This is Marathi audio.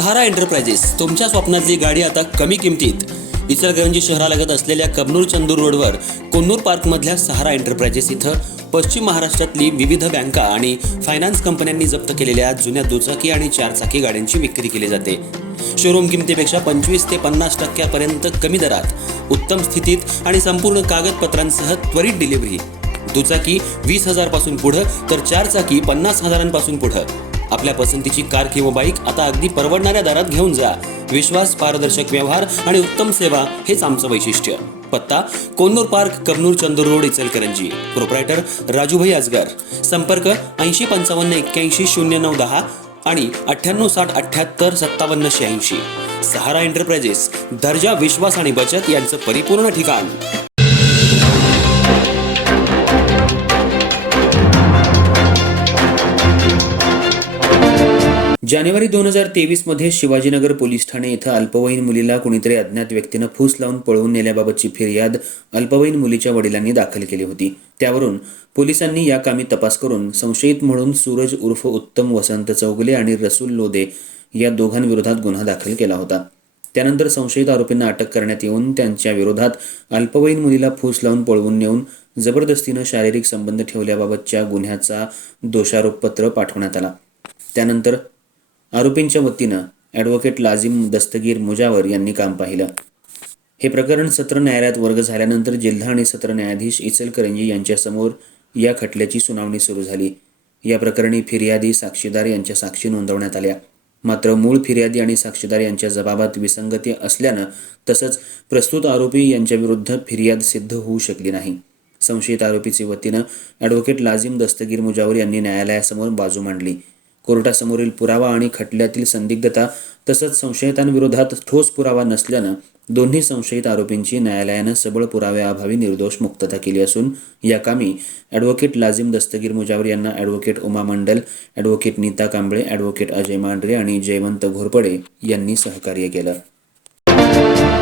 सहारा एंटरप्राइजेस तुमच्या स्वप्नातली गाडी आता कमी किमतीत. इचलकरंजी शहरालगत असलेल्या कबनूर चंदूर रोडवर कोन्नूर पार्कमधल्या सहारा एंटरप्राइजेस इथं पश्चिम महाराष्ट्रातली विविध बँका आणि फायनान्स कंपन्यांनी जप्त केलेल्या जुन्या दुचाकी आणि चारचाकी गाड्यांची विक्री केली जाते. शोरूम किमतीपेक्षा 25 ते 50% कमी दरात, उत्तम स्थितीत आणि संपूर्ण कागदपत्रांसह त्वरित डिलिव्हरी. दुचाकी 20,000 पासून पुढे तर चारचाकी 50,000 पासून पुढे. आपल्या पसंतीची कार किंवा बाईक आता अगदी परवडणाऱ्या दरात घेऊन जा. विश्वास, पारदर्शक व्यवहार आणि उत्तम सेवा हेच आमचं वैशिष्ट्य. पत्ता Konnur park, Kabnur Chandur road, Ichalkaranji. Proprietor Rajubhai Ajgar. संपर्क 8055810910 आणि 9860785786. सहारा एंटरप्राइजेस, दर्जा, विश्वास आणि बचत यांचं परिपूर्ण ठिकाण. जानेवारी 2023 मध्ये शिवाजीनगर पोलीस ठाणे इथं अल्पवयीन मुलीला कुणीतरी अज्ञात व्यक्तीनं फूस लावून पळवून नेल्याबाबतची फिर्याद अल्पवयीन मुलीच्या वडिलांनी दाखल केली होती. त्यावरून पोलिसांनी या कामी तपास करून संशयित म्हणून सूरज उर्फ उत्तम वसंत चौगले आणि रसूल लोदे या दोघांविरोधात गुन्हा दाखल केला होता. त्यानंतर संशयित आरोपींना अटक करण्यात येऊन त्यांच्या विरोधात अल्पवयीन मुलीला फूस लावून पळवून नेऊन जबरदस्तीनं शारीरिक संबंध ठेवल्याबाबतच्या गुन्ह्याचा दोषारोपपत्र पाठवण्यात आला. त्यानंतर आरोपींच्या वतीनं ॲडव्होकेट लाजिम दस्तगीर मुजावर यांनी काम पाहिलं. हे प्रकरण सत्र न्यायालयात वर्ग झाल्यानंतर जिल्हा आणि सत्र न्यायाधीश इचलकरंजी यांच्यासमोर या खटल्याची सुनावणी सुरू झाली. या प्रकरणी फिर्यादी, साक्षीदार यांच्या साक्षी नोंदवण्यात आल्या. मात्र मूळ फिर्यादी आणि साक्षीदार यांच्या जबाबात विसंगती असल्यानं तसंच प्रस्तुत आरोपी यांच्याविरुद्ध फिर्याद सिद्ध होऊ शकली नाही. संशयित आरोपीचे वतीनं ॲडव्होकेट लाजिम दस्तगीर मुजावर यांनी न्यायालयासमोर बाजू मांडली. कोर्टासमोरील पुरावा आणि खटल्यातील संदिग्धता तसंच संशयितांविरोधात ठोस पुरावा नसल्यानं दोन्ही संशयित आरोपींची न्यायालयानं सबळ पुराव्याअभावी निर्दोष मुक्तता केली असून या कामी ॲडव्होकेट लाजिम दस्तगीर मुजावर यांना ॲडव्होकेट उमा मंडल, ॲडव्होकेट नीता कांबळे, ॲडव्होकेट अजय मांढरे आणि जयवंत घोरपडे यांनी सहकार्य केलं.